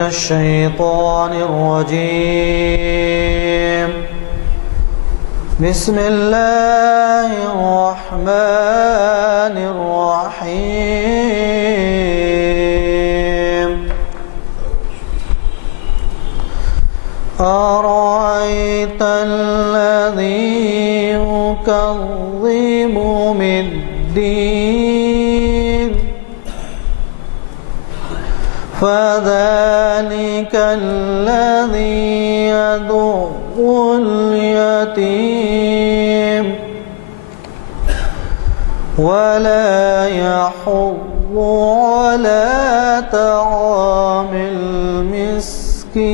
الشيطان الرجيم. بسم الله الرحمن الرحيم. أرأيت الذي يكذب بالدين فذلك الذي يدع اليتيم ولا يحض على طعام المسكين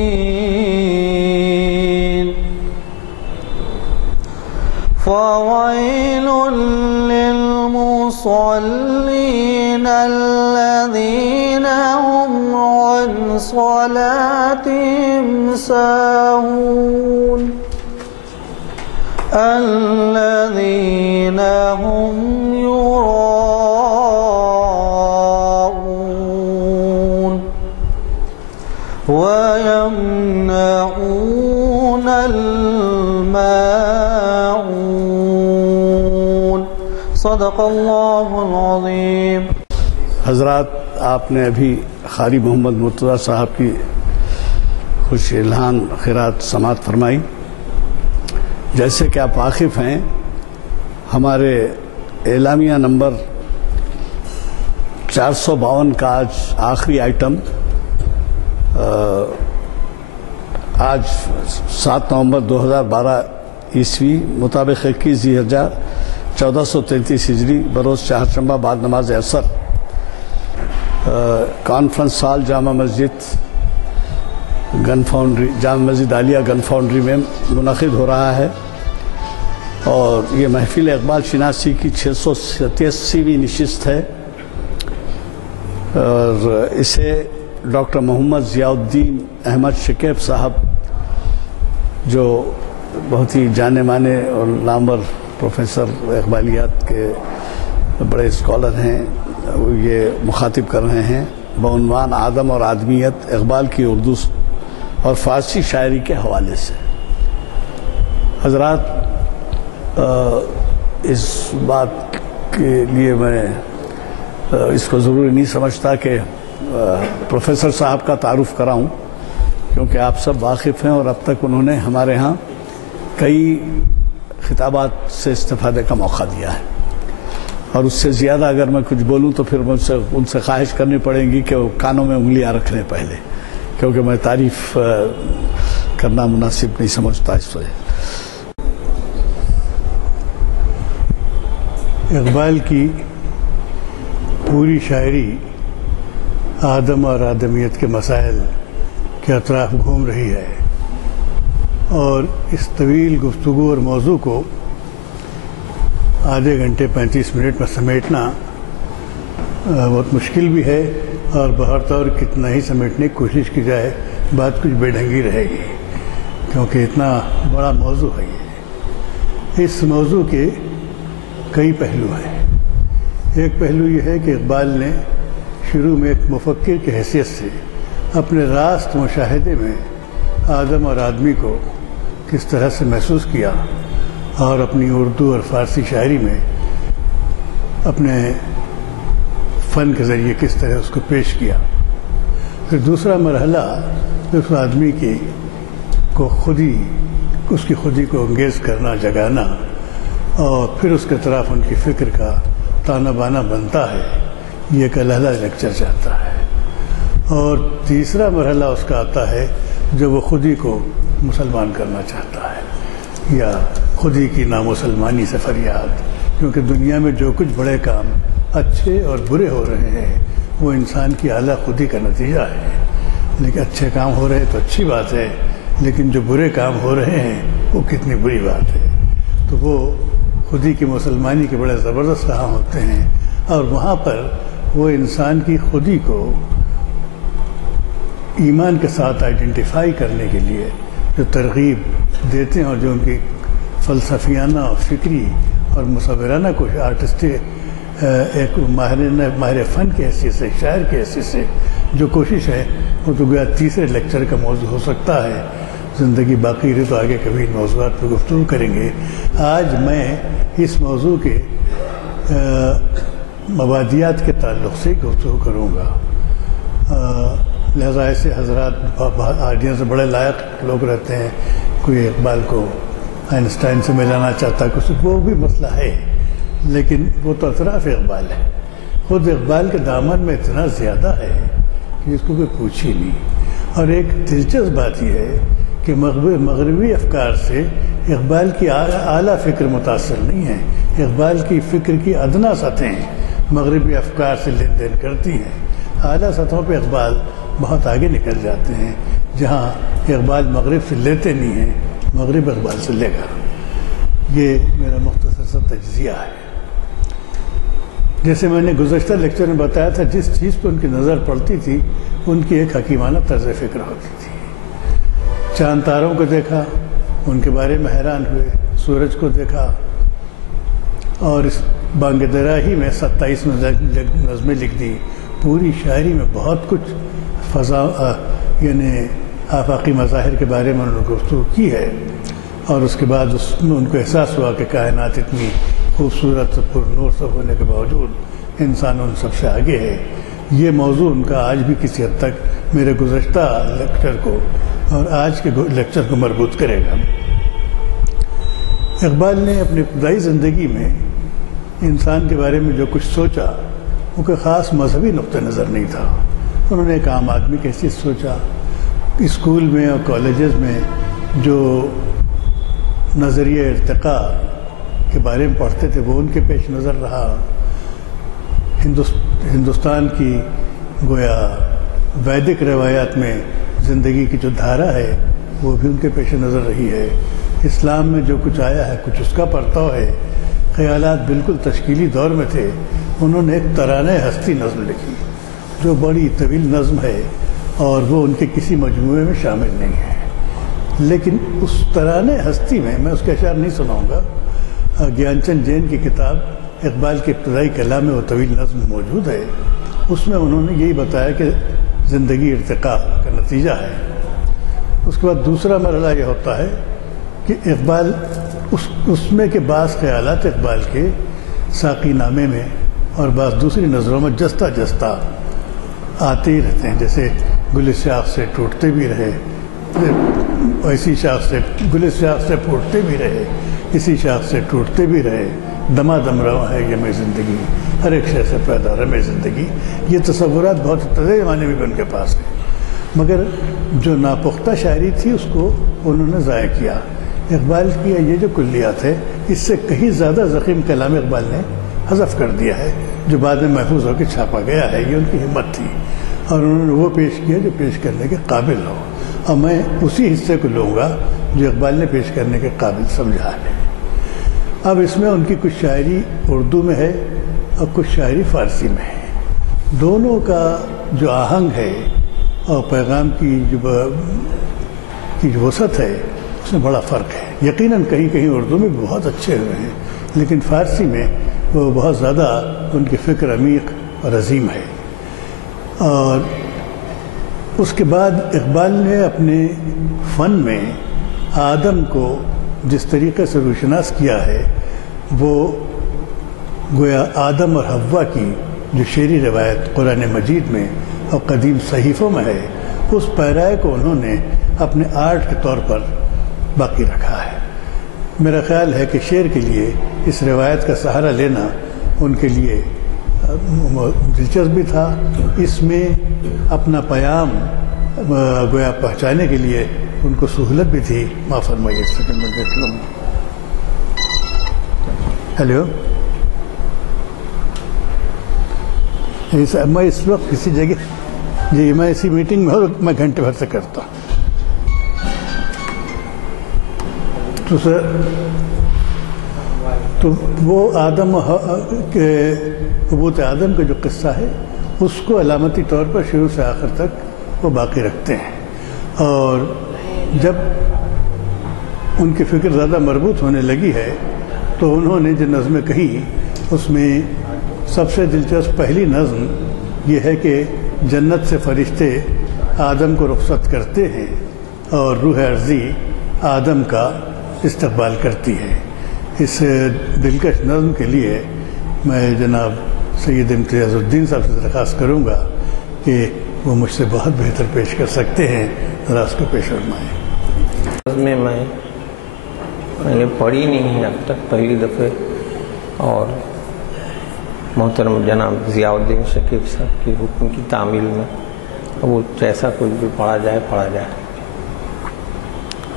فويل للمصلين الذين هم عن صلاتهم ساهون الذين هم يراءون ويمنعون الماعون. صدق اللہ العظیم. حضرات، آپ نے ابھی قاری محمد مرتضیٰ صاحب کی خوش الہان قرات سماعت فرمائی. جیسے کہ آپ واقف ہیں، ہمارے اعلامیہ نمبر 452 کا آج آخری آئٹم آج 7 نومبر 2012 عیسوی مطابق 21 ذی الحجہ 1433 ہجری بروز چہارشنبہ بعد نماز عصر کانفرنس ہال جامع مسجد گن فاؤنڈری جامع مسجد عالیہ گن فاؤنڈری میں منعقد ہو رہا ہے، اور یہ محفل اقبال شناسی کی 687ویں نشست ہے، اور اسے ڈاکٹر محمد ضیاء الدین احمد شکیب صاحب جو بہت ہی جانے مانے اور نامور پروفیسر اقبالیات کے بڑے اسکالر ہیں، یہ مخاطب کر رہے ہیں بعنوان آدم اور آدمیت، اقبال کی اردو اور فارسی شاعری کے حوالے سے. حضرات، اس بات کے لیے میں اس کو ضروری نہیں سمجھتا کہ پروفیسر صاحب کا تعارف کراؤں، کیونکہ آپ سب واقف ہیں اور اب تک انہوں نے ہمارے ہاں کئی خطابات سے استفادے کا موقع دیا ہے، اور اس سے زیادہ اگر میں کچھ بولوں تو پھر ان سے خواہش کرنی پڑے گی کہ وہ کانوں میں انگلیاں رکھ لیں پہلے، کیونکہ میں تعریف کرنا مناسب نہیں سمجھتا. اس وجہ اقبال کی پوری شاعری آدم اور آدمیت کے مسائل کے اطراف گھوم رہی ہے، اور اس طویل گفتگو اور موضوع کو آدھے گھنٹے 35 منٹ میں سمیٹنا بہت مشکل بھی ہے، اور بہر طور کتنا ہی سمیٹنے کی کوشش کی جائے بات کچھ بے ڈھنگی رہے گی، کیونکہ اتنا بڑا موضوع ہے یہ. اس موضوع کے کئی پہلو ہیں. ایک پہلو یہ ہے کہ اقبال نے شروع میں ایک مفکر کی حیثیت سے اپنے راست مشاہدے میں آدم اور آدمی کو کس طرح سے محسوس کیا، اور اپنی اردو اور فارسی شاعری میں اپنے فن کے ذریعے کس طرح اس کو پیش کیا. پھر دوسرا مرحلہ اس آدمی کی خودی کو انگیز کرنا، جگانا، اور پھر اس کے طرف ان کی فکر کا تانا بانا بنتا ہے. یہ ایک علیحدہ لیکچر چاہتا ہے. اور تیسرا مرحلہ اس کا آتا ہے جو وہ خودی کو مسلمان کرنا چاہتا ہے، یا خودی کی نامسلمانی سے فریاد، کیونکہ دنیا میں جو کچھ بڑے کام اچھے اور برے ہو رہے ہیں وہ انسان کی اعلیٰ خودی کا نتیجہ ہے. لیکن اچھے کام ہو رہے ہیں تو اچھی بات ہے، لیکن جو برے کام ہو رہے ہیں وہ کتنی بری بات ہے. تو وہ خودی کی مسلمانی کے بڑے زبردست کام ہوتے ہیں، اور وہاں پر وہ انسان کی خودی کو ایمان کے ساتھ آئیڈینٹیفائی کرنے کے لیے جو ترغیب دیتے ہیں، اور جو ان کی فلسفیانہ اور فکری اور مصورانہ کوشش، آرٹسٹی ایک ماہر فن کی حیثیت سے، شاعر کی حیثیت سے جو کوشش ہے وہ تو گویا تیسرے لیکچر کا موضوع ہو سکتا ہے. زندگی باقی رہی تو آگے کبھی ان موضوعات پہ گفتگو کریں گے. آج میں اس موضوع کے مبادیات کے تعلق سے گفتگو کروں گا. لہذا ایسے حضرات آڈینس سے بڑے لائق لوگ رہتے ہیں. کوئی اقبال کو آئنسٹائن سے ملانا چاہتا ہے، وہ بھی مسئلہ ہے، لیکن وہ تو اطراف اقبال ہے. خود اقبال کے دامن میں اتنا زیادہ ہے کہ اس کو کوئی پوچھ ہی نہیں. اور ایک دلچسپ بات یہ ہے کہ مغربی افکار سے اقبال کی اعلیٰ فکر متاثر نہیں ہے. اقبال کی فکر کی ادنا سطحیں مغربی افکار سے لین دین کرتی ہیں. اعلیٰ سطحوں پہ اقبال بہت آگے نکل جاتے ہیں. جہاں اقبال مغرب سے لیتے نہیں ہیں، مغرب اقبال سے لے گا. یہ میرا مختصر سا تجزیہ ہے. جیسے میں نے گزشتہ لیکچر میں بتایا تھا، جس چیز پہ ان کی نظر پڑتی تھی ان کی ایک حکیمانہ طرز فکر ہوتی تھی. چاند تاروں کو دیکھا، ان کے بارے میں حیران ہوئے. سورج کو دیکھا اور اس بانگ درا ہی میں 27 نظمیں لکھ دی. پوری شاعری میں بہت کچھ یعنی آفاقی مظاہر کے بارے میں انہوں نے گفتگو کی ہے. اور اس کے بعد اس میں ان کو احساس ہوا کہ کائنات اتنی خوبصورت پر نور سب ہونے کے باوجود انسان ان سب سے آگے ہے. یہ موضوع ان کا آج بھی کسی حد تک میرے گزشتہ لیکچر کو اور آج کے لیکچر کو مربوط کرے گا. اقبال نے اپنی ابتدائی زندگی میں انسان کے بارے میں جو کچھ سوچا وہ کوئی خاص مذہبی نقطہ نظر نہیں تھا. انہوں نے ایک عام آدمی کی حیثیت سوچا. اسکول میں اور کالجز میں جو نظریہ ارتقاء کے بارے میں پڑھتے تھے وہ ان کے پیش نظر رہا. ہندوستان کی گویا ویدک روایات میں زندگی کی جو دھارا ہے وہ بھی ان کے پیش نظر رہی ہے. اسلام میں جو کچھ آیا ہے کچھ اس کا پرتو ہے. خیالات بالکل تشکیلی دور میں تھے. انہوں نے ایک ترانہ ہستی نظم لکھی جو بڑی طویل نظم ہے اور وہ ان کے کسی مجموعے میں شامل نہیں ہے. لیکن اس ترانہ ہستی میں اس کے اشعار نہیں سناؤں گا. گیان چند جین کی کتاب اقبال کے ابتدائی کلام میں وہ طویل نظم موجود ہے. اس میں انہوں نے یہی بتایا کہ زندگی ارتقاء کا نتیجہ ہے. اس کے بعد دوسرا مرحلہ یہ ہوتا ہے کہ اقبال اس میں کے بعض خیالات اقبال کے ساقی نامے میں اور بعض دوسری نظروں میں جستہ جستہ آتے ہی رہتے ہیں. جیسے گل شاخ سے ٹوٹتے بھی رہے، ایسی شاخ سے گل شاخ سے پھوٹتے بھی رہے، اسی شاخ سے ٹوٹتے بھی رہے. دما دم رواں ہے یہ میں زندگی، ہر ایک شے سے پیدا رہے میں زندگی. یہ تصورات بہت ابتدائی زمانے میں بھی ان کے پاس ہیں، مگر جو ناپختہ شاعری تھی اس کو انہوں نے ضائع کیا. اقبال کی یہ جو کلیات ہے اس سے کہیں زیادہ ضخیم کلام اقبال نے حذف کر دیا ہے جو بعد میں محفوظ ہو کے چھاپا گیا ہے. یہ ان کی ہمت تھی اور انہوں نے وہ پیش کیا جو پیش کرنے کے قابل ہو. اور میں اسی حصے کو لوں گا جو اقبال نے پیش کرنے کے قابل سمجھا ہے. اب اس میں ان کی کچھ شاعری اردو میں ہے اور کچھ شاعری فارسی میں ہے. دونوں کا جو آہنگ ہے اور پیغام کی جو وسعت ہے اس میں بڑا فرق ہے. یقیناً کہیں کہیں اردو میں بہت اچھے ہوئے ہیں لیکن فارسی میں وہ بہت زیادہ ان کی فکر عمیق اور عظیم ہے. اور اس کے بعد اقبال نے اپنے فن میں آدم کو جس طریقے سے روشناس کیا ہے وہ گویا آدم اور حوا کی جو شعری روایت قرآن مجید میں اور قدیم صحیفوں میں ہے اس پیرائے کو انہوں نے اپنے آرٹ کے طور پر باقی رکھا ہے. میرا خیال ہے کہ شعر کے لیے اس روایت کا سہارا لینا ان کے لیے دلچسپ بھی تھا. اس میں اپنا پیام گویا پہنچانے کے لیے ان کو سہولت بھی تھی. معاف فرمائیے اس سیکنڈ میں دیکھ لوں. ہیلو، میں اس وقت کسی جگہ جی میں اسی میٹنگ میں ہوں، میں گھنٹے بھر سے کرتا ہوں. تو سر تو وہ آدم کے ثبوت آدم کا جو قصہ ہے اس کو علامتی طور پر شروع سے آخر تک وہ باقی رکھتے ہیں. اور جب ان کی فکر زیادہ مربوط ہونے لگی ہے تو انہوں نے جو نظمیں کہی اس میں سب سے دلچسپ پہلی نظم یہ ہے کہ جنت سے فرشتے آدم کو رخصت کرتے ہیں اور روح ارضی آدم کا استقبال کرتی ہے۔ اس دلکش نظم کے لیے میں جناب سید امتیاز الدین صاحب سے درخواست کروں گا کہ وہ مجھ سے بہت بہتر پیش کر سکتے ہیں، ذرا اس کو پیش فرمائیں۔ نظمیں میں نے پڑھی نہیں ہے اب تک، پہلی دفعہ، اور محترم جناب ضیاء الدین شکیب صاحب کی حکم کی تعمیل میں وہ جیسا کچھ بھی پڑھا جائے۔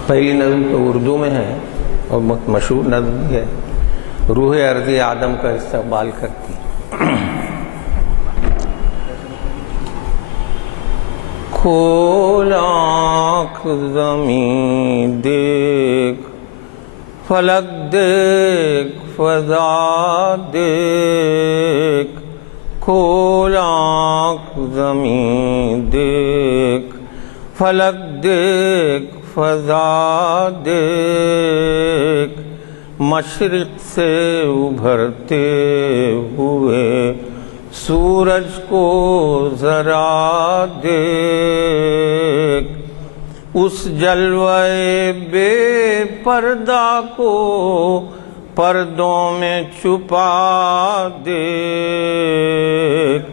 پہلی نظم تو اردو میں ہے اور بہت مشہور نظم بھی ہے، روح ارضی آدم کا استقبال کرتی۔ کھول آنکھ زمین دیکھ، فلک دیکھ، فضا دیکھ، کھول آنکھ زمین دیکھ، فلک دیکھ، فضا دیکھ، مشرق سے ابھرتے ہوئے سورج کو ذرا دیکھ، اس جلوے بے پردہ کو پردوں میں چھپا دیکھ،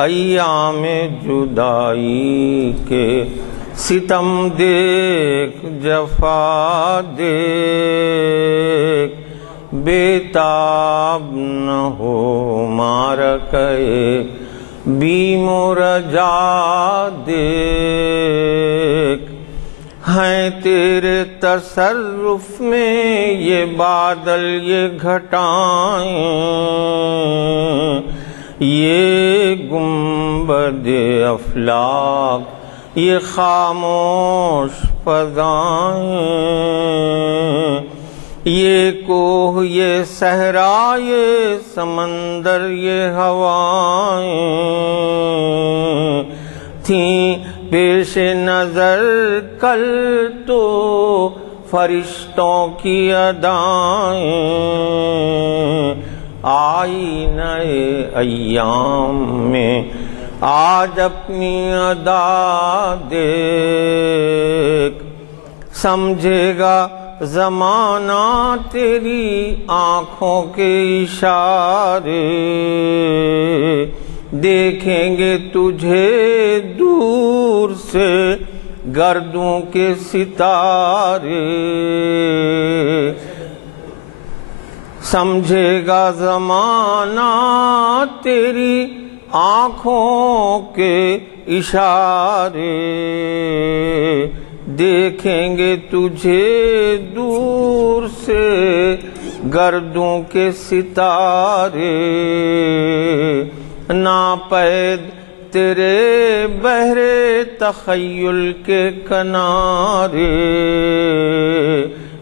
ایام جدائی کے ستم دیکھ، جفا دیکھ، بےتاب نہ ہو معرکہ بیم و رجا دیکھ، ہیں تیرے تصرف میں یہ بادل، یہ گھٹائیں، یہ گنبد افلاک، یہ خاموش فضائیں، یہ کوہ، یہ صحرا، یہ سمندر، یہ ہوائیں تھیں پیش نظر کل تو فرشتوں کی ادائیں، آئی نئے ایام میں آج اپنی ادا دیکھ، سمجھے گا زمانہ تیری آنکھوں کے اشارے، دیکھیں گے تجھے دور سے گردوں کے ستارے، سمجھے گا زمانہ تیری آنکھوں کے اشارے، دیکھیں گے تجھے دور سے گردوں کے ستارے، ناپید تیرے بحر تخیل کے کنارے،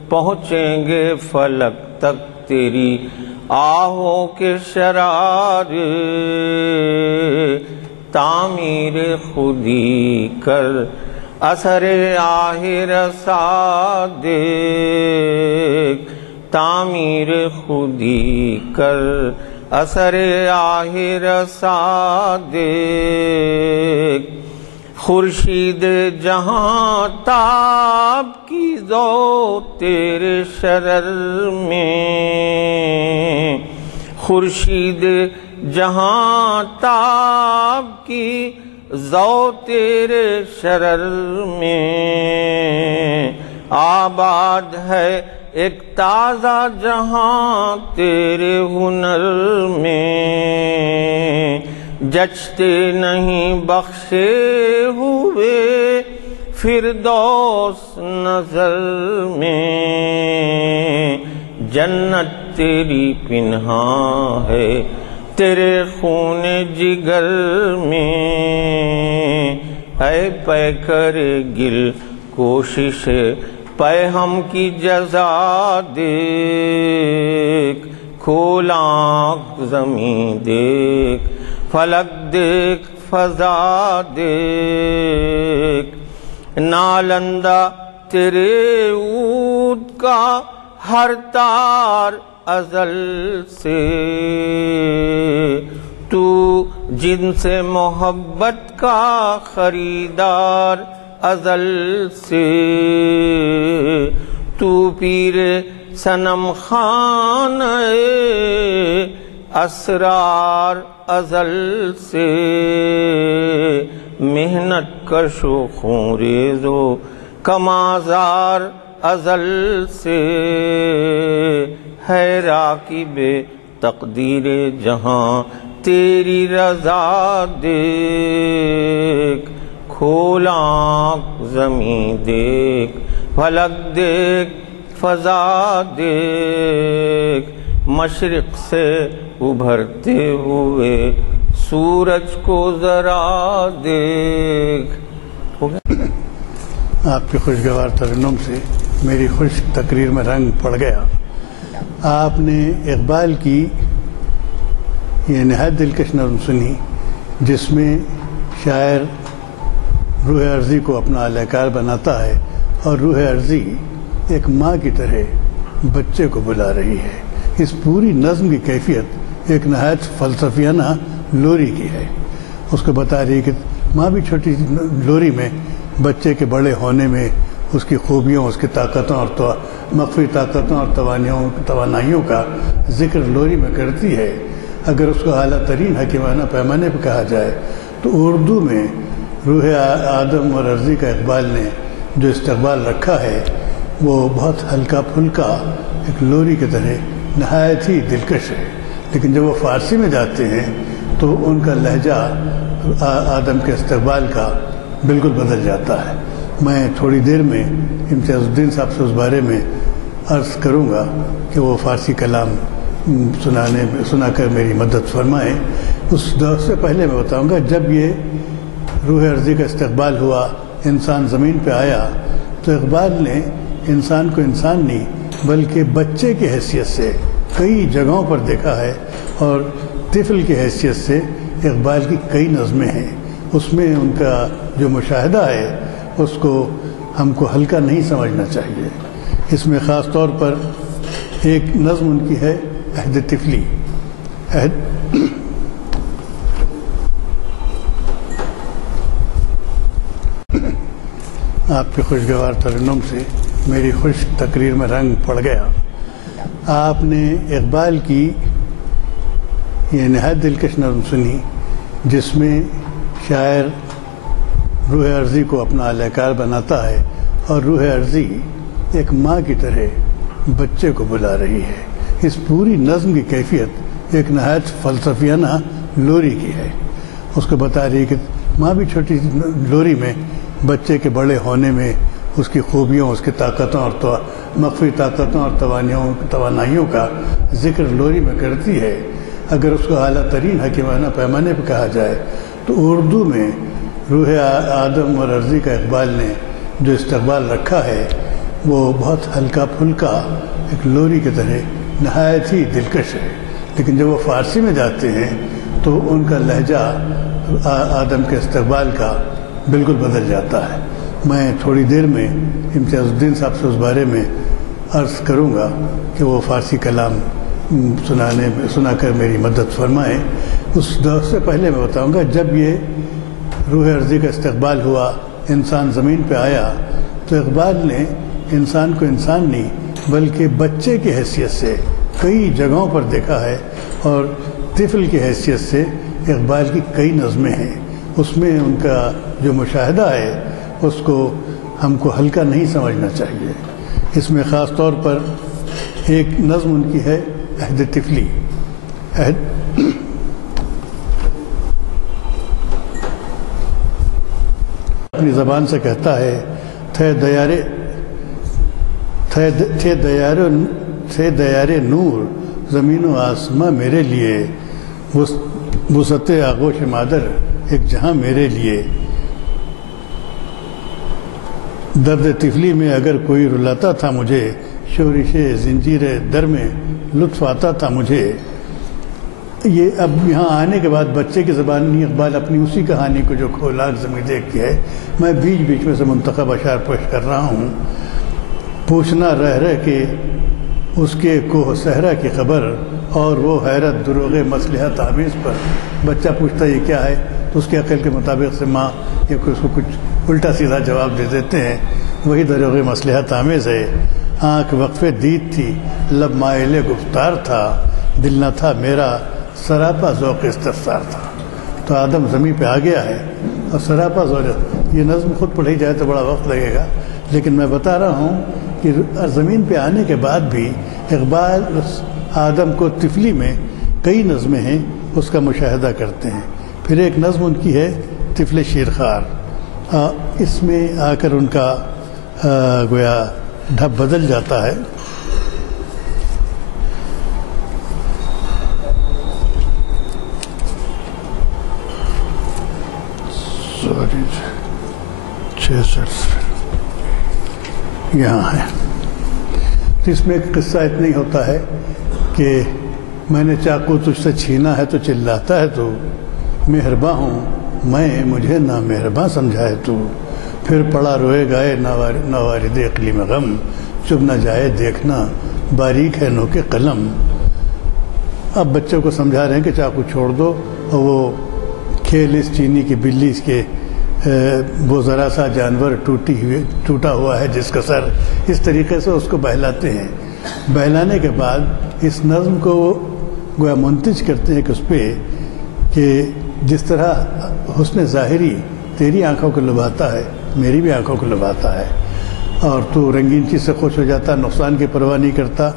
پہنچیں گے فلک تک تیری آہوں کے شرارے، تعمیر خودی کر اثر آہ رسا دیکھ، تعمیر خودی کر اثر آہ رسا دیکھ، خورشید جہاں تاب کی ضو تیرے شرر میں، خورشید جہاں تاب کی ضو تیرے شرر میں، آباد ہے ایک تازہ جہاں تیرے ہنر میں، جچتے نہیں بخشے ہوئے فردوس نظر میں، جنت تیری پنہاں ہے تیرے خون جگر میں، اے پیکر گل کوشش پے ہم کی جزا دیکھ، کھول آنکھ زمین دیکھ، فلک دیکھ، فضا دیکھ، نالندہ تیرے عود کا ہر تار ازل سے، تو جن سے محبت کا خریدار ازل سے، تو پیر صنم خانہ اسرار ازل سے، محنت کش و خون ریز و کمازار ازل سے، ہے راکب تقدیر جہاں تیری رضا دیکھ، کھول آنکھ زمین دیکھ، فلک دیکھ، فضا دیکھ، مشرق سے ابھرتے ہوئے سورج کو ذرا دیکھ۔ آپ کی خوشگوار ترنم سے میری خوش تقریر میں رنگ پڑ گیا۔ آپ نے اقبال کی یہ نہایت دلکش نظم سنی جس میں شاعر روح عرضی کو اپنا اہلکار بناتا ہے اور روح عرضی ایک ماں کی طرح بچے کو بلا رہی ہے۔ اس پوری نظم کی کیفیت ایک نہایت فلسفیانہ لوری کی ہے۔ اس کو بتا رہی ہے کہ ماں بھی چھوٹی لوری میں بچے کے بڑے ہونے میں اس کی خوبیوں، اس کی طاقتوں اور مخفی طاقتوں اور توانائیوں کا ذکر لوری میں کرتی ہے۔ اگر اس کو اعلیٰ ترین حکیمانہ پیمانے پہ کہا جائے تو اردو میں روح آدم اور عرضی کا اقبال نے جو استقبال رکھا ہے وہ بہت ہلکا پھلکا ایک لوری کی طرح نہایت ہی دلکش ہے، لیکن جب وہ فارسی میں جاتے ہیں تو ان کا لہجہ آدم کے استقبال کا بالکل بدل جاتا ہے۔ میں تھوڑی دیر میں امتیاز الدین صاحب سے اس بارے میں عرض کروں گا کہ وہ فارسی کلام سنا کر میری مدد فرمائیں۔ اس دور سے پہلے میں بتاؤں گا جب یہ روح عرضی کا استقبال ہوا، انسان زمین پہ آیا، تو اقبال نے انسان کو انسان نہیں بلکہ بچے کی حیثیت سے کئی جگہوں پر دیکھا ہے، اور طفل کی حیثیت سے اقبال کی کئی نظمیں ہیں۔ اس میں ان کا جو مشاہدہ ہے اس کو ہم کو ہلکا نہیں سمجھنا چاہیے۔ اس میں خاص طور پر ایک نظم ان کی ہے عہد طفلی۔ آپ کی خوشگوار ترنم سے میری خوش تقریر میں رنگ پڑ گیا۔ آپ نے اقبال کی یہ نہایت دلکش نظم سنی جس میں شاعر روح عرضی کو اپنا اہلکار بناتا ہے اور روح عرضی ایک ماں کی طرح بچے کو بلا رہی ہے۔ اس پوری نظم کی کیفیت ایک نہایت فلسفیانہ لوری کی ہے۔ اس کو بتا رہی ہے کہ ماں بھی چھوٹی لوری میں بچے کے بڑے ہونے میں اس کی خوبیوں، اس کی طاقتوں اور مخفی طاقتوں اور توانائیوں کا ذکر لوری میں کرتی ہے۔ اگر اس کو اعلیٰ ترین حکیمانہ پیمانے پہ کہا جائے تو اردو میں روح آدم اور عرضی کا اقبال نے جو استقبال رکھا ہے وہ بہت ہلکا پھلکا ایک لوری کی طرح نہایت ہی دلکش ہے، لیکن جب وہ فارسی میں جاتے ہیں تو ان کا لہجہ آدم کے استقبال کا بالکل بدل جاتا ہے۔ میں تھوڑی دیر میں امتیاز الدین صاحب سے اس بارے میں عرض کروں گا کہ وہ فارسی کلام سنا کر میری مدد فرمائیں۔ اس دور سے پہلے میں بتاؤں گا جب یہ روح عرضی کا استقبال ہوا، انسان زمین پہ آیا، تو اقبال نے انسان کو انسان نہیں بلکہ بچے کی حیثیت سے کئی جگہوں پر دیکھا ہے، اور طفل کی حیثیت سے اقبال کی کئی نظمیں ہیں۔ اس میں ان کا جو مشاہدہ ہے اس کو ہم کو ہلکا نہیں سمجھنا چاہیے۔ اس میں خاص طور پر ایک نظم ان کی ہے عہد طفلی۔ اپنی زبان سے کہتا ہے تھے دیار نور زمین و آسماں میرے لیے، وسعت آغوش مادر ایک جہاں میرے لیے، درد طفلی میں اگر کوئی رلاتا تھا مجھے، شورش زنجیر در میں لطف آتا تھا مجھے۔ یہ اب یہاں آنے کے بعد بچے کی زبان نہیں، اقبال اپنی اسی کہانی کو جو کھولاک زمین دیکھ کی ہے میں بیچ بیچ میں سے منتخب اشعار پیش کر رہا ہوں۔ پوچھنا رہ کے اس کے کوہ صحرا کی خبر، اور وہ حیرت دروغ مصلحت آمیز پر بچہ پوچھتا یہ کیا ہے تو اس کے عقل کے مطابق سے ماں یا کوئی اس کو کچھ الٹا سیدھا جواب دے دیتے ہیں، وہی دروغ مصلحت آمیز ہے۔ آنکھ وقفے دید تھی، لب مائل گفتار تھا، دل نہ تھا میرا سراپا ذوق استفسار تھا۔ تو آدم زمین پہ آ گیا ہے اور سراپا ذوق، یہ نظم خود پڑھی جائے تو بڑا وقت لگے گا، لیکن میں بتا رہا ہوں کہ زمین پہ آنے کے بعد بھی اقبال آدم کو طفلی میں کئی نظمیں ہیں اس کا مشاہدہ کرتے ہیں۔ پھر ایک نظم ان کی ہے طفل شیرخوار، اس میں آ کر ان کا گویا ڈھب بدل جاتا ہے۔ سوری 66 یہاں ہے۔ تو اس میں ایک قصہ اتنا ہی ہوتا ہے کہ میں نے چاقو تجھ سے چھینا ہے تو چلاتا ہے تو، مہرباں ہوں میں مجھے نہ مہرباں سمجھائے تو، پھر پڑا روئے گائے نوارد اقلیم غم، چب نہ جائے دیکھنا باریک ہے نو کے قلم۔ اب بچوں کو سمجھا رہے ہیں کہ چاقو چھوڑ دو، اور وہ کھیل اس چینی کی بلی اس کے وہ ذرا سا جانور ٹوٹا ہوا ہے جس کا سر، اس طریقے سے اس کو بہلاتے ہیں۔ بہلانے کے بعد اس نظم کو گویا منتج کرتے ہیں کہ اس پہ کہ جس طرح حسن ظاہری تیری آنکھوں کو لبھاتا ہے میری بھی آنکھوں کو لبھاتا ہے، اور تو رنگین چیز سے خوش ہو جاتا، نقصان کی پرواہ نہیں کرتا،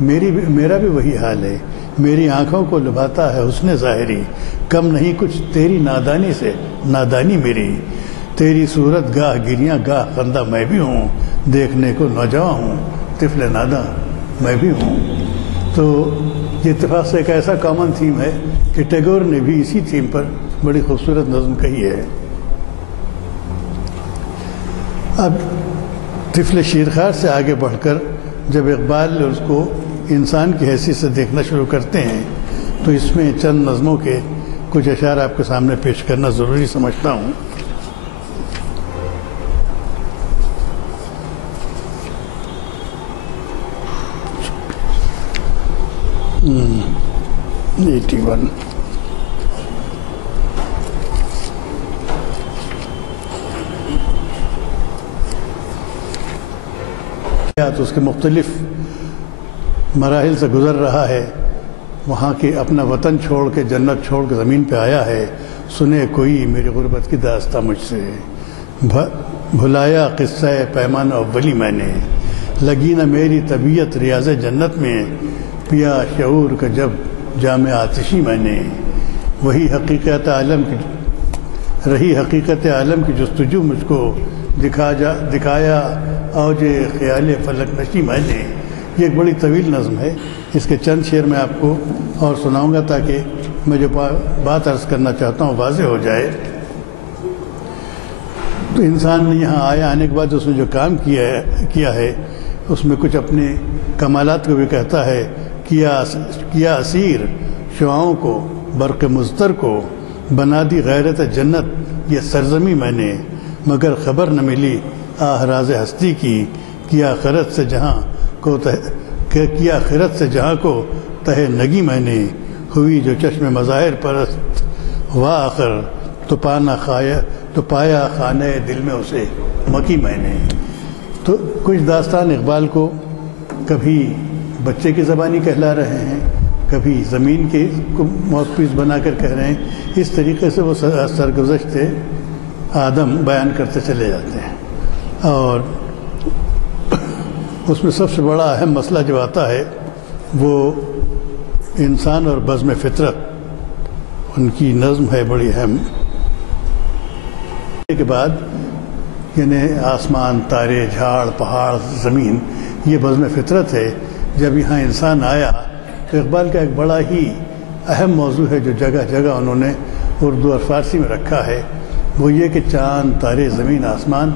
میرا بھی وہی حال ہے، میری آنکھوں کو لبھاتا ہے حسن ظاہری، کم نہیں کچھ تیری نادانی سے نادانی میری، تیری صورت گاہ گریاں گاہ خندہ میں بھی ہوں، دیکھنے کو نوجواں ہوں طفل ناداں میں بھی ہوں۔ تو یہ اتفاق سے ایک ایسا کامن تھیم ہے کہ ٹیگور نے بھی اسی تھیم پر بڑی خوبصورت نظم کہی ہے۔ اب طفل شیرخوار سے آگے بڑھ کر جب اقبال اس کو انسان کی حیثیت سے دیکھنا شروع کرتے ہیں تو اس میں چند نظموں کے کچھ اشعار آپ کے سامنے پیش کرنا ضروری سمجھتا ہوں۔ تو اس کے مختلف مراحل سے گزر رہا ہے، وہاں کی اپنا وطن چھوڑ کے جنت چھوڑ کے زمین پہ آیا ہے، سنے کوئی میری غربت کی داستاں مجھ سے، بھلایا قصہ پیمان اولی میں نے، لگی نہ میری طبیعت ریاض جنت میں، پیا شعور کا جب جام آتشی میں نے، وہی حقیقت عالم کی رہی حقیقت عالم کی جستجو مجھ کو، دکھایا اوج خیال فلک نشی میں نے۔ یہ ایک بڑی طویل نظم ہے، اس کے چند شعر میں آپ کو اور سناؤں گا تاکہ میں جو بات عرض کرنا چاہتا ہوں واضح ہو جائے۔ تو انسان نے یہاں آنے کے بعد اس نے جو کام کیا ہے اس میں کچھ اپنے کمالات کو بھی کہتا ہے، کیا اسیر شعاؤں کو برق مضطر کو، بنا دی غیرت جنت یہ سرزمی میں نے، مگر خبر نہ ملی آہ راز ہستی کی، کیا خرت سے جہاں کو تہ نگی میں نے، ہوئی جو چشم مظاہر پرست وآخر، تو پایا خانہ دل میں اسے مکی میں نے۔ تو کچھ داستان اقبال کو کبھی بچے کی زبانی کہلا رہے ہیں، کبھی زمین کے ماؤتھ پیس بنا کر کہہ رہے ہیں، اس طریقے سے وہ سرگزشت آدم بیان کرتے چلے جاتے ہیں۔ اور اس میں سب سے بڑا اہم مسئلہ جو آتا ہے وہ انسان اور بزم فطرت، ان کی نظم ہے بڑی اہم۔ کے بعد یعنی آسمان، تارے، جھاڑ، پہاڑ، زمین، یہ بزم فطرت ہے۔ جب یہاں انسان آیا تو اقبال کا ایک بڑا ہی اہم موضوع ہے جو جگہ جگہ انہوں نے اردو اور فارسی میں رکھا ہے، وہ یہ کہ چاند، تارے، زمین، آسمان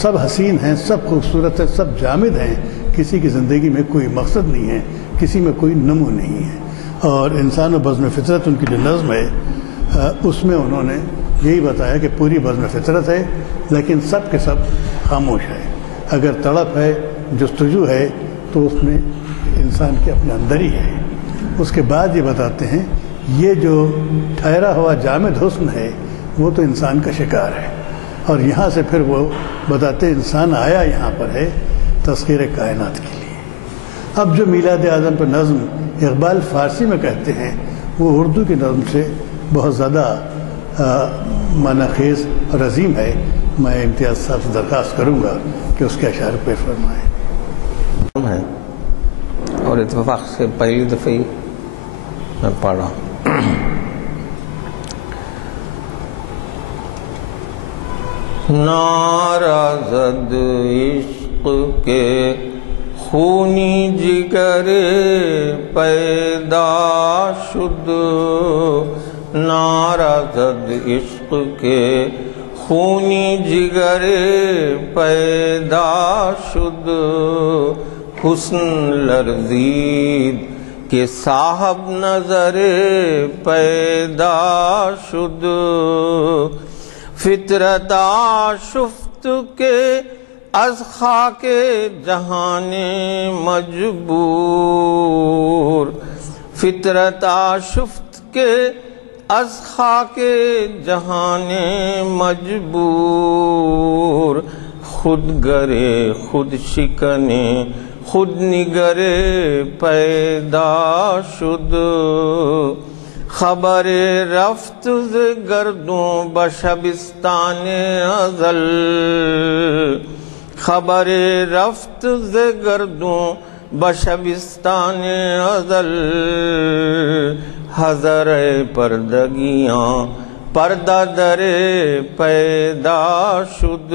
سب حسین ہیں، سب خوبصورت ہیں، سب جامد ہیں، کسی کی زندگی میں کوئی مقصد نہیں ہے، کسی میں کوئی نمو نہیں ہے۔ اور انسان و بزم فطرت ان کی جو نظم ہے اس میں انہوں نے یہی بتایا کہ پوری بزم فطرت ہے لیکن سب کے سب خاموش ہے۔ اگر تڑپ ہے، جستجو ہے تو اس میں انسان کے اپنے اندر ہی ہے۔ اس کے بعد یہ بتاتے ہیں یہ جو ٹھہرا ہوا جامد حسن ہے وہ تو انسان کا شکار ہے، اور یہاں سے پھر وہ بتاتے ہیں انسان آیا یہاں پر ہے تذکیر کائنات کے لیے۔ اب جو میلاد اعظم پر نظم اقبال فارسی میں کہتے ہیں وہ اردو کی نظم سے بہت زیادہ معنی خیز اور عظیم ہے۔ میں امتیاز صاحب سے درخواست کروں گا کہ اس کے اشعار پیش فرمائیں۔ ہے اور اتفاق سے پہلی دفعہ ہی میں پڑھا۔ نارضد عشق کے خونی جگر پیدا شد، نارضد عشق کے خونی جگر پیدا شد، حسن لرزید کے صاحب نظر پیدا شد، فطرت آشفت کے از خاک جہان مجبور، فطرت آشفت کے از خاک جہان مجبور، خود گرے خود شکنے خود نگرے پیدا شد، خبر رفت ز گردوں بشبستان ازل، خبر رفت ز گردوں بشبستان ازل، حضر پردگیاں پردہ در پیدا شد،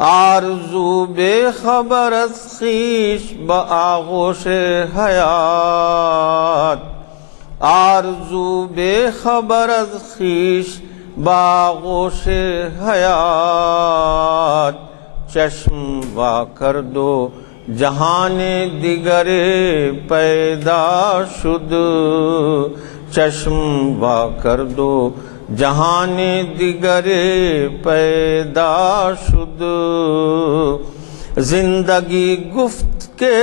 آرزو بے خبر از خویش بآغوش حیات، آرزو بے خبر از خویش بآغوش حیات، چشم وا کر دو جہان دیگر پیدا شد، چشم وا کر دو جہان دیگر پیدا شد، زندگی گفت کے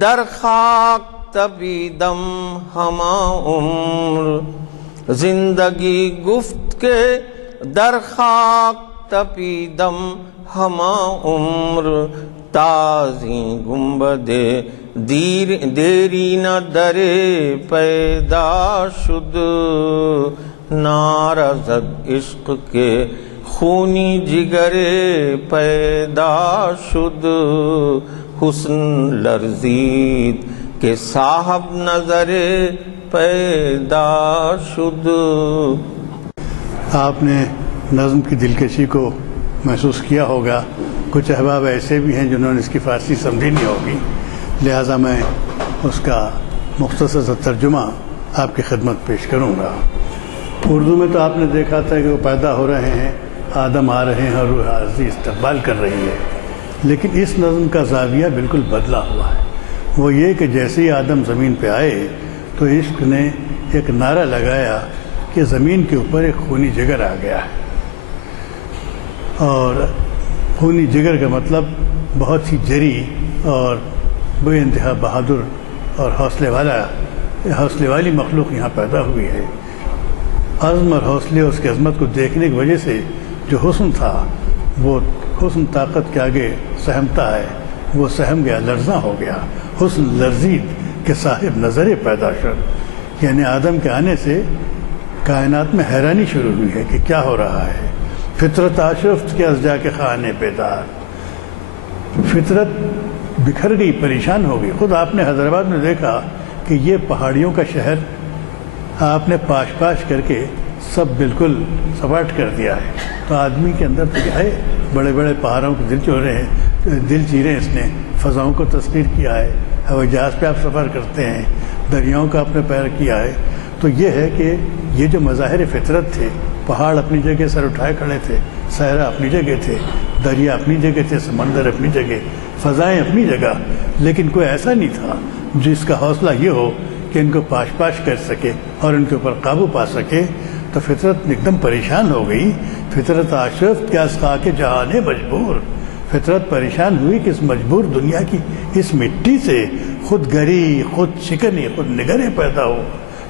در خاک تپیدم ہما عمر، زندگی گفت کے در خاک تپیدم ہما عمر، تازی گنبد دیرینہ در پیدا شد، نارضد عشق کے خونی جگر پیدا شد، حسن لرزید کے صاحب نظر پیدا شد۔ آپ نے نظم کی دلکشی کو محسوس کیا ہوگا، کچھ احباب ایسے بھی ہیں جنہوں نے اس کی فارسی سمجھی نہیں ہوگی، لہٰذا میں اس کا مختصر سا ترجمہ آپ کی خدمت پیش کروں گا۔ اردو میں تو آپ نے دیکھا تھا کہ وہ پیدا ہو رہے ہیں، آدم آ رہے ہیں اور روح عارضی استقبال کر رہی ہے، لیکن اس نظم کا زاویہ بالکل بدلا ہوا ہے۔ وہ یہ کہ جیسے ہی آدم زمین پہ آئے تو عشق نے ایک نعرہ لگایا کہ زمین کے اوپر ایک خونی جگر آ گیا ہے، اور خونی جگر کا مطلب بہت ہی جری اور بے انتہا بہادر اور حوصلے والی مخلوق یہاں پیدا ہوئی ہے۔ عزم اور حوصلے اس کی عظمت کو دیکھنے کی وجہ سے جو حسن تھا وہ حسن طاقت کے آگے سہمتا ہے، وہ سہم گیا، لرزاں ہو گیا، حسن لرزید کے صاحب نظر پیدا شد، یعنی آدم کے آنے سے کائنات میں حیرانی شروع ہوئی ہے کہ کیا ہو رہا ہے۔ فطرت آشفت کے از جا کے خانے بیدار، فطرت بکھر گئی، پریشان ہو گئی۔ خود آپ نے حیدرآباد میں دیکھا کہ یہ پہاڑیوں کا شہر آپ نے پاش کر کے سب بالکل سپاٹ کر دیا ہے، تو آدمی کے اندر تو ہے بڑے بڑے پہاڑوں کے دل چیرے اس نے، فضاؤں کو تصویر کیا ہے، ہوائی جہاز پہ آپ سفر کرتے ہیں، دریاؤں کا اپنے پیر کیا ہے، تو یہ ہے کہ یہ جو مظاہر فطرت تھے، پہاڑ اپنی جگہ سر اٹھائے کھڑے تھے، صحرا اپنی جگہ تھے، دریا اپنی جگہ تھے، سمندر اپنی جگہ، فضائیں اپنی جگہ، لیکن کوئی ایسا نہیں تھا جس کا حوصلہ یہ ہو کہ ان کو پاش کر سکے اور ان کے اوپر قابو پا سکے۔ تو فطرت ایک دم پریشان ہو گئی۔ فطرت آشفت کیا اس خاک جہان مجبور، فطرت پریشان ہوئی کہ اس مجبور دنیا کی اس مٹی سے خود گری، خود شکنی، خود نگری پیدا ہو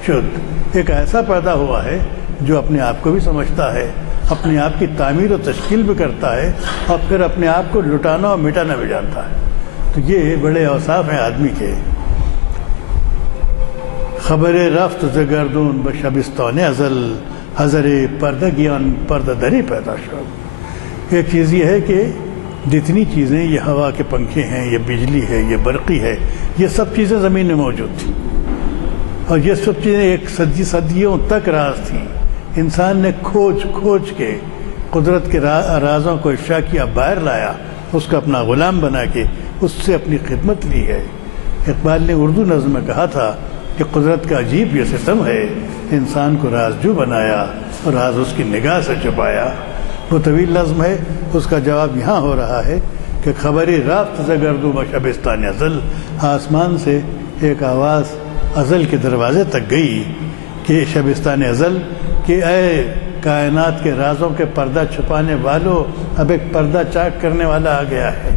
شد، ایک ایسا پیدا ہوا ہے جو اپنے آپ کو بھی سمجھتا ہے، اپنے آپ کی تعمیر و تشکیل بھی کرتا ہے، اور پھر اپنے آپ کو لٹانا اور مٹانا بھی جانتا ہے۔ تو یہ بڑے اوصاف ہیں آدمی کے۔ خبر رفت ز گردون به شبستان ازل، حضر پردگیان پردہ دری پیدا شد۔ ایک چیز یہ ہے کہ جتنی چیزیں، یہ ہوا کے پنکھے ہیں، یہ بجلی ہے، یہ برقی ہے، یہ سب چیزیں زمین میں موجود تھیں، اور یہ سب چیزیں ایک صدیوں تک راز تھیں۔ انسان نے کھوج کے قدرت کے رازوں کو افشا کیا، باہر لایا، اس کو اپنا غلام بنا کے اس سے اپنی خدمت لی ہے۔ اقبال نے اردو نظم میں کہا تھا کہ قدرت کا عجیب یہ ستم ہے، انسان کو رازجو بنایا اور راز اس کی نگاہ سے چھپایا۔ وہ طویل نظم ہے، اس کا جواب یہاں ہو رہا ہے کہ خبری رافت ز گردون به شبستان ازل، آسمان سے ایک آواز ازل کے دروازے تک گئی کہ شبستان ازل، کہ اے کائنات کے رازوں کے پردہ چھپانے والوں، اب ایک پردہ چاک کرنے والا آ گیا ہے۔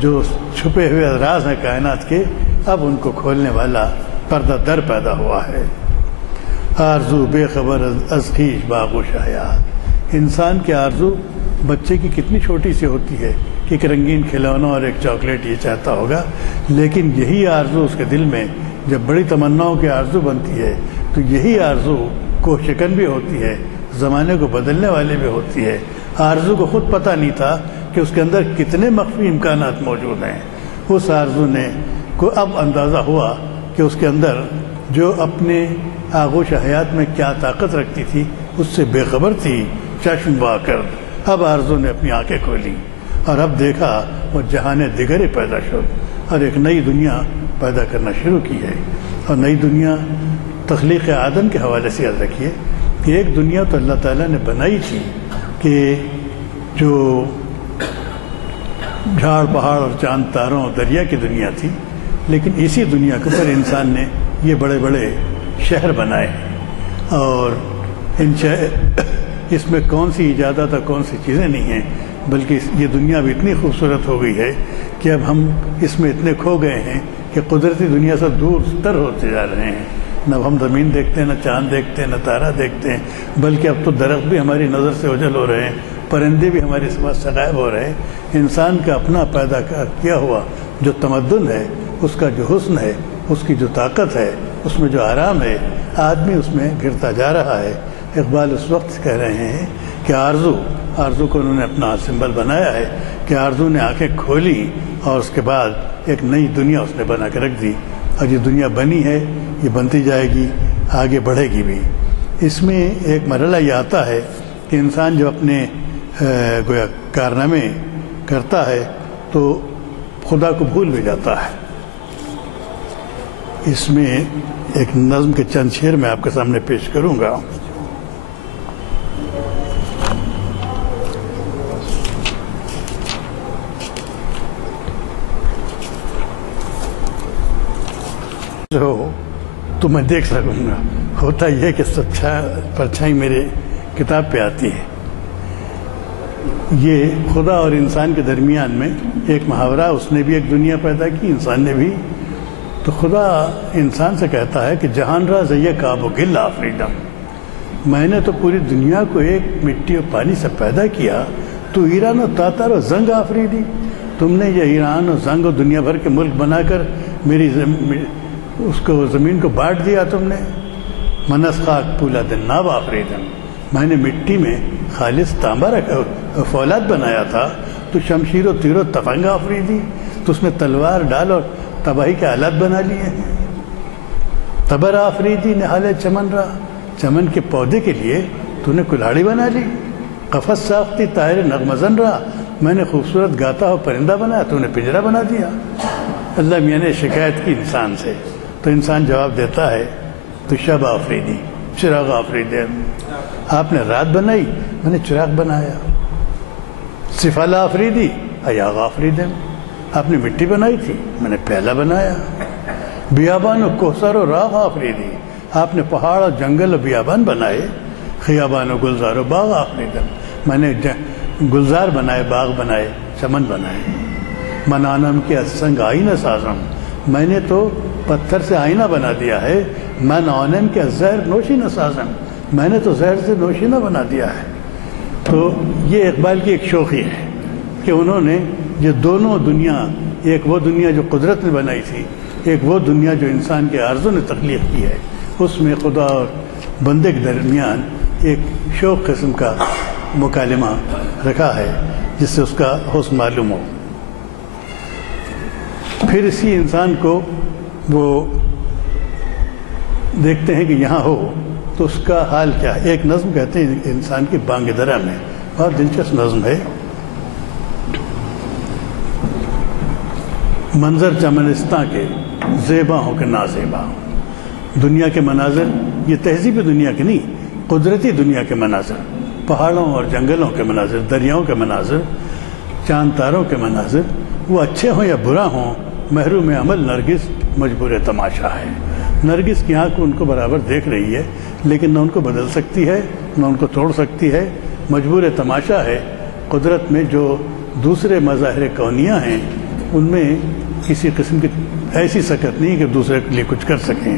جو چھپے ہوئے راز ہیں کائنات کے، اب ان کو کھولنے والا پردہ در پیدا ہوا ہے۔ آرزو بے خبر از خویش باغوش حیات، انسان کی آرزو بچے کی کتنی چھوٹی سی ہوتی ہے کہ ایک رنگین کھلونا اور ایک چاکلیٹ یہ چاہتا ہوگا، لیکن یہی آرزو اس کے دل میں جب بڑی تمناؤں کی آرزو بنتی ہے تو یہی آرزو کو شکن بھی ہوتی ہے، زمانے کو بدلنے والی بھی ہوتی ہے۔ آرزو کو خود پتہ نہیں تھا کہ اس کے اندر کتنے مخفی امکانات موجود ہیں۔ اس آرزو نے کو اب اندازہ ہوا کہ اس کے اندر جو اپنے آغوش حیات میں کیا طاقت رکھتی تھی اس سے بے خبر تھی، چشم وا کر۔ اب آرزو نے اپنی آنکھیں کھولی اور اب دیکھا وہ جہان دیگری پیدا شد اور ایک نئی دنیا پیدا کرنا شروع کی ہے۔ اور نئی دنیا تخلیق آدم کے حوالے سے یاد رکھیے کہ ایک دنیا تو اللہ تعالیٰ نے بنائی تھی کہ جو جھاڑ پہاڑ اور چاند تاروں اور دریا کی دنیا تھی، لیکن اسی دنیا کے اوپر انسان نے یہ بڑے بڑے شہر بنائے، اور اس میں کون سی ایجادات اور کون سی چیزیں نہیں ہیں، بلکہ یہ دنیا اب اتنی خوبصورت ہو گئی ہے کہ اب ہم اس میں اتنے کھو گئے ہیں کہ قدرتی دنیا سے دور تر ہوتے جا رہے ہیں۔ نہ ہم زمین دیکھتے ہیں، نہ چاند دیکھتے ہیں، نہ تارہ دیکھتے ہیں، بلکہ اب تو درخت بھی ہماری نظر سے اوجھل ہو رہے ہیں، پرندے بھی ہماری سمجھ سے غائب ہو رہے ہیں۔ انسان کا اپنا پیدا کیا ہوا جو تمدن ہے، اس کا جو حسن ہے، اس کی جو طاقت ہے، اس میں جو آرام ہے، آدمی اس میں گرتا جا رہا ہے۔ اقبال اس وقت کہہ رہے ہیں کہ آرزو کو انہوں نے اپنا سمبل بنایا ہے کہ آرزو نے آنکھیں کھولی اور اس کے بعد ایک نئی دنیا اس نے بنا کے رکھ دی، اور یہ دنیا بنی ہے، یہ بنتی جائے گی، آگے بڑھے گی بھی۔ اس میں ایک مرحلہ یہ آتا ہے کہ انسان جو اپنے گویا کارنامے کرتا ہے تو خدا کو بھول بھی جاتا ہے۔ اس میں ایک نظم کے چند شعر میں آپ کے سامنے پیش کروں گا۔ تو میں دیکھ سکوں گا، ہوتا یہ کہ پرچھائی میرے کتاب پہ آتی ہے۔ یہ خدا اور انسان کے درمیان میں ایک محاورہ، اس نے بھی ایک دنیا پیدا کی، انسان نے بھی۔ تو خدا انسان سے کہتا ہے کہ جہان را زیہ کعب و گل آفریدم، میں نے تو پوری دنیا کو ایک مٹی اور پانی سے پیدا کیا، تو ایران و تاتار و زنگ آفریدی، تم نے یہ ایران اور زنگ و دنیا بھر کے ملک بنا کر میری اس کو زمین کو بانٹ دیا تم نے۔ منس خاک پولا دن ناب آفریدم، میں نے مٹی میں خالص تانبا فولاد بنایا تھا، تو شمشیر و تیر و تفنگ آفریدی، تو اس میں تلوار ڈال اور تباہی کے آلات بنا لیے ہیں۔ تبر آفریدی نہال چمن را، چمن کے پودے کے لیے تو نے کلاڑی بنا لی۔ قفس ساختی طائر نغمزن را، میں نے خوبصورت گاتا ہو پرندہ بنایا، تو نے پنجرا بنا دیا۔ اللہ میاں نے شکایت کی انسان سے، تو انسان جواب دیتا ہے تو شب آفریدی چراغ آفریدی، آپ نے رات بنائی، میں نے چراغ بنایا۔ سفالہ آفریدی ایاغ آفریدم، آپ نے مٹی بنائی تھی، میں نے پیالہ بنایا۔ بیابان و کوثر و راغ آفریدی، آپ نے پہاڑ اور جنگل و بیابان بنائے۔ خیابان و گلزار و باغ آفریدم، میں نے گلزار بنائے، باغ بنائے، چمن بنائے۔ منانم کے سنگ آئین سازم، میں نے تو پتھر سے آئینہ بنا دیا ہے، من آنم کے زہر نوشی نہ سازم، میں نے تو زہر سے نوشینہ بنا دیا ہے۔ تو یہ اقبال کی ایک شوخی ہے کہ انہوں نے یہ دونوں دنیا، ایک وہ دنیا جو قدرت نے بنائی تھی، ایک وہ دنیا جو انسان کے آرزو نے تخلیق کی ہے، اس میں خدا اور بندے کے درمیان ایک شوق قسم کا مکالمہ رکھا ہے جس سے اس کا حسن معلوم ہو۔ پھر اسی انسان کو وہ دیکھتے ہیں کہ یہاں ہو تو اس کا حال کیا ہے۔ ایک نظم کہتے ہیں انسان کی بانگ درا میں، بہت دلچسپ نظم ہے۔ منظر چمنستاں کے زیبا ہو کہ نازیبا، دنیا کے مناظر، یہ تہذیبی دنیا کے نہیں، قدرتی دنیا کے مناظر، پہاڑوں اور جنگلوں کے مناظر، دریاؤں کے مناظر، چاند تاروں کے مناظر، وہ اچھے ہوں یا برا ہوں، محروم عمل نرگس مجبور تماشا ہے۔ نرگس کی آنکھ ان کو برابر دیکھ رہی ہے، لیکن نہ ان کو بدل سکتی ہے نہ ان کو توڑ سکتی ہے، مجبور تماشا ہے۔ قدرت میں جو دوسرے مظاہر کونیہ ہیں ان میں کسی قسم کی ایسی سکت نہیں کہ دوسرے کے لیے کچھ کر سکیں،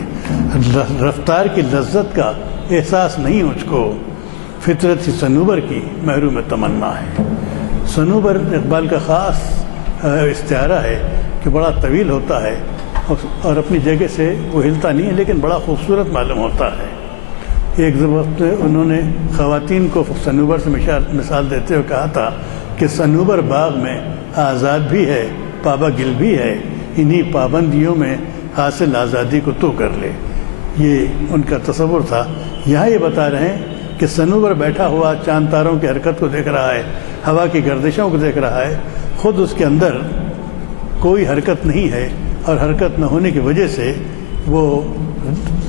رفتار کی لذت کا احساس نہیں مجھ کو، فطرت سی صنوبر کی محروم تمنا ہے۔ صنوبر اقبال کا خاص استعارہ ہے کہ بڑا طویل ہوتا ہے اور اپنی جگہ سے وہ ہلتا نہیں ہے، لیکن بڑا خوبصورت معلوم ہوتا ہے۔ ایک وقت انہوں نے خواتین کو صنوبر سے مثال دیتے ہوئے کہا تھا کہ صنوبر باغ میں آزاد بھی ہے، پابا گل بھی ہے، انہی پابندیوں میں حاصل آزادی کو تو کر لے۔ یہ ان کا تصور تھا۔ یہاں یہ بتا رہے ہیں کہ صنوبر بیٹھا ہوا چاند تاروں کی حرکت کو دیکھ رہا ہے، ہوا کی گردشوں کو دیکھ رہا ہے، خود اس کے اندر کوئی حرکت نہیں ہے، اور حرکت نہ ہونے کی وجہ سے وہ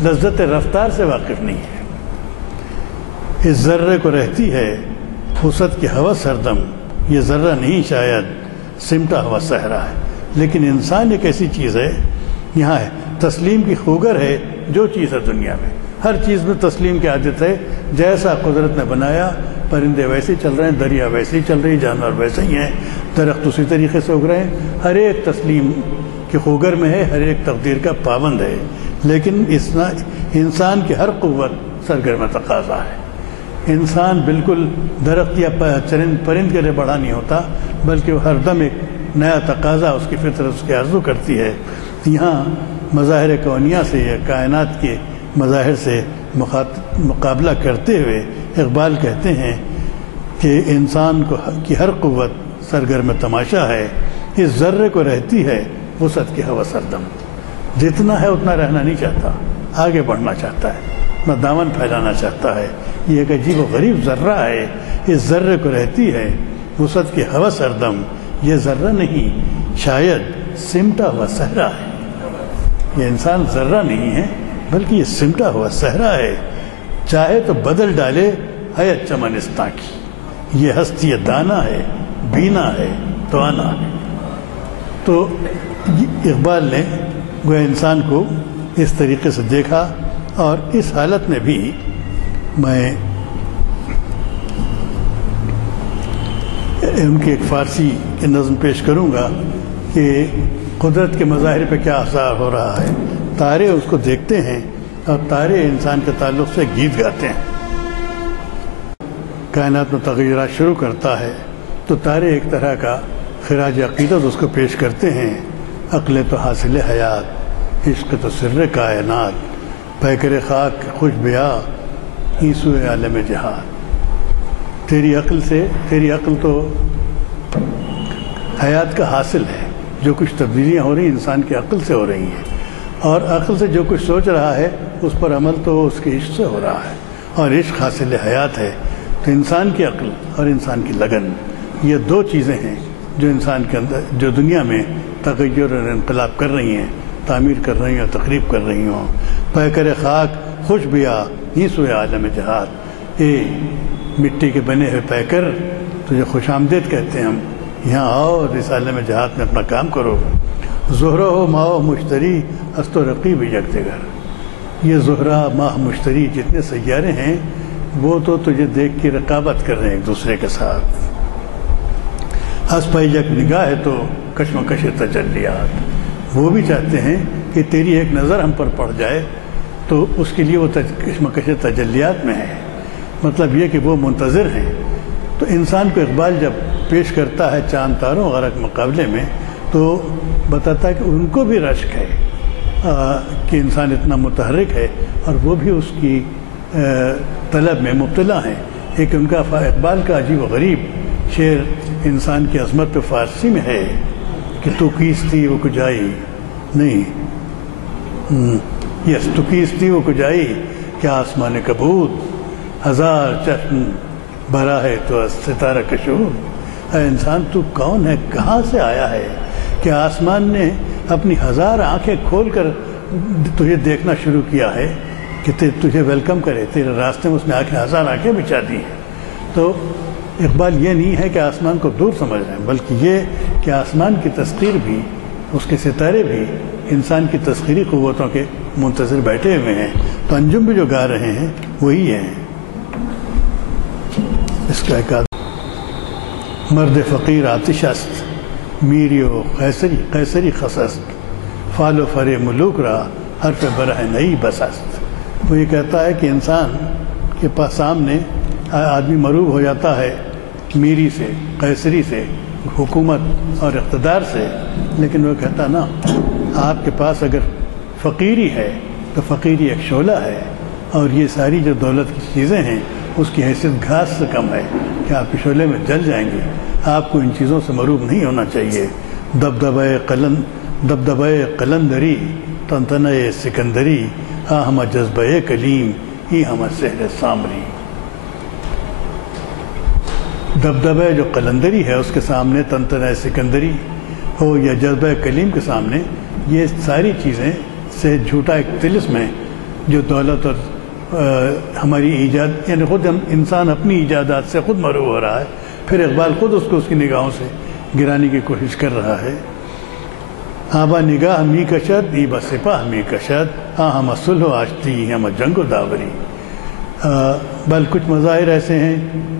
لذت رفتار سے واقف نہیں ہے۔ اس ذرے کو رہتی ہے وسعت کی ہوس ہردم، یہ ذرہ نہیں شاید سمٹا ہوا صحرا ہے۔ لیکن انسان ایک ایسی چیز ہے، یہاں ہے تسلیم کی خوگر ہے جو چیز ہے دنیا میں، ہر چیز میں تسلیم کی عادت ہے۔ جیسا قدرت نے بنایا پرندے ویسے ہی چل رہے ہیں، دریا ویسے ہی چل رہی، جانور ویسے ہی ہیں، درخت اسی طریقے سے اگ رہے ہیں، ہر ایک تسلیم کی خوگر میں ہے، ہر ایک تقدیر کا پابند ہے۔ لیکن انسان کی ہر قوت سرگرم تقاضا ہے۔ انسان بالکل درخت یا پرند کے لیے بڑا نہیں ہوتا، بلکہ وہ ہر دم ایک نیا تقاضا اس کی فطرت اس کی آرزو کرتی ہے۔ یہاں مظاہر کونیہ سے یا کائنات کے مظاہر سے مقابلہ کرتے ہوئے اقبال کہتے ہیں کہ انسان کی ہر قوت سرگرم تماشا ہے، اس ذرے کو رہتی ہے وسعت کی ہوس ہردم، جتنا ہے اتنا رہنا نہیں چاہتا، آگے بڑھنا چاہتا ہے، اپنا دامن پھیلانا چاہتا ہے۔ یہ ایک عجیب و غریب ذرہ ہے، اس ذرے کو رہتی ہے وسعت کی ہوس ہردم، یہ ذرہ نہیں شاید سمٹا ہوا صحرا ہے۔ یہ انسان ذرہ نہیں ہے بلکہ یہ سمٹا ہوا صحرا ہے، چاہے تو بدل ڈالے حیت چمنستاں کی، یہ ہستی دانا ہے، بینا ہے، توانا ہے۔ تو اقبال نے گویا انسان کو اس طریقے سے دیکھا، اور اس حالت میں بھی میں ان کی ایک فارسی کی نظم پیش کروں گا کہ قدرت کے مظاہر پہ کیا اثر ہو رہا ہے۔ تارے اس کو دیکھتے ہیں اور تارے انسان کے تعلق سے گیت گاتے ہیں۔ کائنات میں تغیرات شروع کرتا ہے تو تارے ایک طرح کا خراج عقیدت اس کو پیش کرتے ہیں۔ عقل تو حاصل حیات، عشق تو سر کائنات، پیکر خاک خوش بیا عیسو عالم جہاد۔ تیری عقل تو حیات کا حاصل ہے، جو کچھ تبدیلیاں ہو رہی ہیں انسان کی عقل سے ہو رہی ہیں، اور عقل سے جو کچھ سوچ رہا ہے اس پر عمل تو اس کے عشق سے ہو رہا ہے، اور عشق حاصل حیات ہے۔ تو انسان کی عقل اور انسان کی لگن، یہ دو چیزیں ہیں جو انسان کے اندر، جو دنیا میں تغیر اور انقلاب کر رہی ہیں، تعمیر کر رہی ہیں اور تخریب کر رہی ہوں۔ پیکر خاک خوش بیا عیسو عالم جہاد، اے مٹی کے بنے ہوئے پیکر تجھے خوش آمدید کہتے ہیں ہم، یہاں آؤ اور اس عالم جہاد میں اپنا کام کرو۔ زہرہ ہو ماہ مشتری است و رقیب یک جگر، یہ زہرہ ماہ مشتری جتنے سیارے ہیں وہ تو تجھے دیکھ کے رقابت کر رہے ہیں ایک دوسرے کے ساتھ۔ ہس پائی یک نگاہ ہے تو کشمکش تجلیات، وہ بھی چاہتے ہیں کہ تیری ایک نظر ہم پر پڑ جائے، تو اس کے لیے وہ کشمکش تجلیات میں ہے۔ مطلب یہ کہ وہ منتظر ہیں۔ تو انسان کو اقبال جب پیش کرتا ہے چاند تاروں وغیرہ کے مقابلے میں، تو بتاتا ہے کہ ان کو بھی رشک ہے کہ انسان اتنا متحرک ہے، اور وہ بھی اس کی طلب میں مبتلا ہیں۔ ایک ان کا اقبال کا عجیب و غریب شعر انسان کی عظمت پہ فارسی میں ہے کہ تو کیستی وہ کجائی نہیں، یس تو کیستی وہ کجائی کیا آسمان کبود، ہزار چشم بھرا ہے تو ستارہ کشور۔ اے انسان تو کون ہے، کہاں سے آیا ہے کہ آسمان نے اپنی ہزار آنکھیں کھول کر تجھے دیکھنا شروع کیا ہے کہ تجھے ویلکم کرے، تیرے راستے میں اس نے ہزار آنکھیں بچھا دی ہیں۔ تو اقبال یہ نہیں ہے کہ آسمان کو دور سمجھ رہے ہیں، بلکہ یہ کہ آسمان کی تسخیر بھی، اس کے ستارے بھی انسان کی تسخیری قوتوں کے منتظر بیٹھے ہوئے ہیں۔ تو انجم بھی جو گا رہے ہیں وہی ہیں۔ اس کا ایک مرد فقیر آتش است، میری و قیصری خسست، فال و فر ملوک را حرف برہ نئی بس است۔ وہ یہ کہتا ہے کہ انسان کے پاس سامنے آدمی مروب ہو جاتا ہے میری سے، قیصری سے، حکومت اور اقتدار سے، لیکن وہ کہتا نا آپ کے پاس اگر فقیری ہے تو فقیری ایک شعلہ ہے، اور یہ ساری جو دولت کی چیزیں ہیں اس کی حیثیت گھاس سے کم ہے کہ آپ کے شعلے میں جل جائیں گے۔ آپ کو ان چیزوں سے مروب نہیں ہونا چاہیے۔ دبدبہ قلندری تنتنہ سکندری، ہاں ہمہ جذبہ کلیم ہی ہمہ سحر سامری۔ دبدبہ جو قلندری ہے اس کے سامنے تنتنہ سکندری ہو یا جذبہ کلیم کے سامنے، یہ ساری چیزیں سے جھوٹا ایک طلسم ہے جو دولت اور ہماری ایجاد، یعنی خود انسان اپنی ایجادات سے خود مروب ہو رہا ہے، پھر اقبال خود اس کو اس کی نگاہوں سے گرانے کی کوشش کر رہا ہے۔ آبا نگاہ می کشد ای با سپاہ می کشد، ہاں ہم صلح و آشتی ہم جنگ و داوری۔ بل کچھ مظاہر ایسے ہیں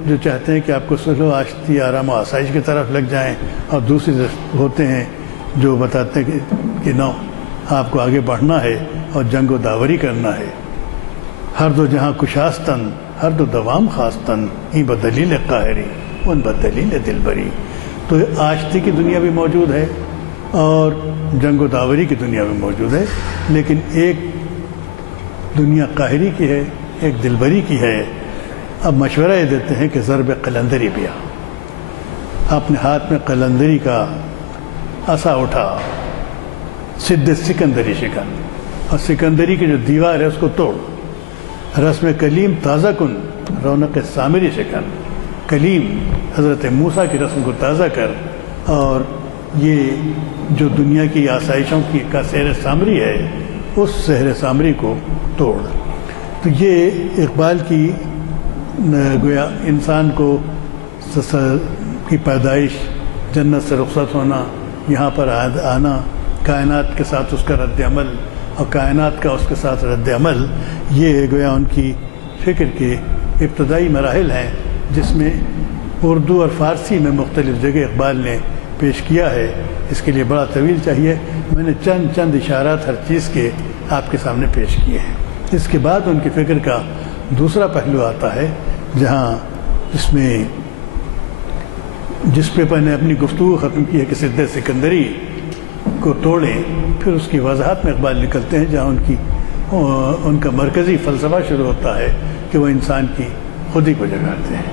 جو چاہتے ہیں کہ آپ کو صلح و آشتی، آرام و آسائش کی طرف لگ جائیں، اور دوسرے ہوتے ہیں جو بتاتے ہیں کہ نو آپ کو آگے بڑھنا ہے اور جنگ و داوری کرنا ہے۔ ہر دو جہاں کشاستن، ہر دو دوام خواستن، ای بدلیل قاہری ان بدلیل دلبری۔ تو آشتی کی دنیا بھی موجود ہے اور جنگ و داوری کی دنیا بھی موجود ہے، لیکن ایک دنیا قاہری کی ہے، ایک دلبری کی ہے۔ اب مشورہ یہ دیتے ہیں کہ ضرب قلندری پیا، اپنے ہاتھ میں قلندری کا عصا اٹھا، سد سکندری شکن، اور سکندری کی جو دیوار ہے اس کو توڑ، رسم کلیم تازہ کن رونق سامری شکن۔ کلیم حضرت موسیٰ کی رسم کو تازہ کر، اور یہ جو دنیا کی آسائشوں کی کا سحر سامری ہے اس سحر سامری کو توڑ۔ تو یہ اقبال کی گویا انسان کو کی پیدائش، جنت سے رخصت ہونا، یہاں پر آنا، کائنات کے ساتھ اس کا رد عمل اور کائنات کا اس کے ساتھ رد عمل، یہ گویا ان کی فکر کے ابتدائی مراحل ہیں، جس میں اردو اور فارسی میں مختلف جگہ اقبال نے پیش کیا ہے۔ اس کے لیے بڑا طویل چاہیے، میں نے چند اشارات ہر چیز کے آپ کے سامنے پیش کیے ہیں۔ اس کے بعد ان کی فکر کا دوسرا پہلو آتا ہے، جہاں جس پہ میں نے اپنی گفتگو ختم کی ہے کہ سد سکندری کو توڑیں، پھر اس کی وضاحت میں اقبال نکلتے ہیں، جہاں ان کا مرکزی فلسفہ شروع ہوتا ہے کہ وہ انسان کی خودی کو جگاتے ہیں،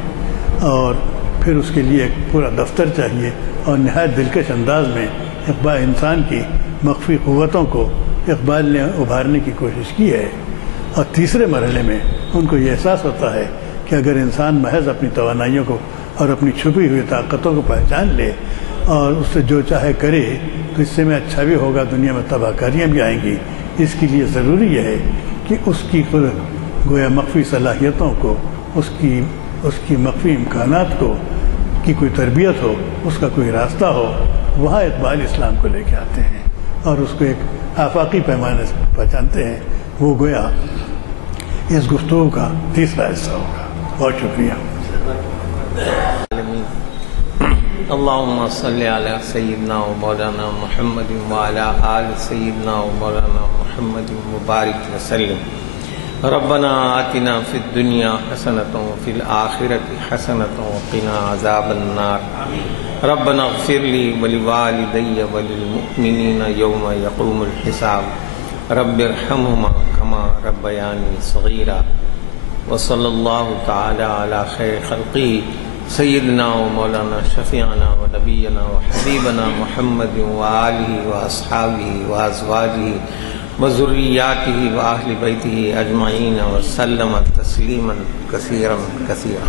اور پھر اس کے لیے ایک پورا دفتر چاہیے، اور نہایت دلکش انداز میں اقبال انسان کی مخفی قوتوں کو اقبال نے ابھارنے کی کوشش کی ہے۔ اور تیسرے مرحلے میں ان کو یہ احساس ہوتا ہے کہ اگر انسان محض اپنی توانائیوں کو اور اپنی چھپی ہوئی طاقتوں کو پہچان لے اور اس سے جو چاہے کرے تو اس سے میں اچھا بھی ہوگا، دنیا میں تباہ کاریاں بھی آئیں گی۔ اس کے لیے ضروری یہ ہے کہ اس کی گویا مخفی صلاحیتوں کو، اس کی مخفی امکانات کو کی کوئی تربیت ہو، اس کا کوئی راستہ ہو۔ وہاں اقبال اسلام کو لے کے آتے ہیں اور اس کو ایک آفاقی پیمانے سے پہچانتے ہیں۔ وہ گویا اس گفتگو کا تیسرا حصہ ہوگا۔ بہت شکریہ۔ اللهم صل على سيدنا ومولانا محمد وعلى آل سيدنا ومولانا محمد وبارك وسلم. ربنا آتنا في الدنيا حسنة وفي الآخرة حسنة وقنا عذاب النار. ربنا اغفر لي ولوالدي وللمؤمنين يوم يقوم الحساب. رب ارحمهما كما ربياني صغيرا. وصلى الله تعالى على خير خلقه سيدنا ومولانا شفيعنا ونبينا وحبيبنا محمد وآله وأصحابه وأزواجه وذرياته وأهل بيته أجمعين وسلم تسليما كثيرا كثيرا.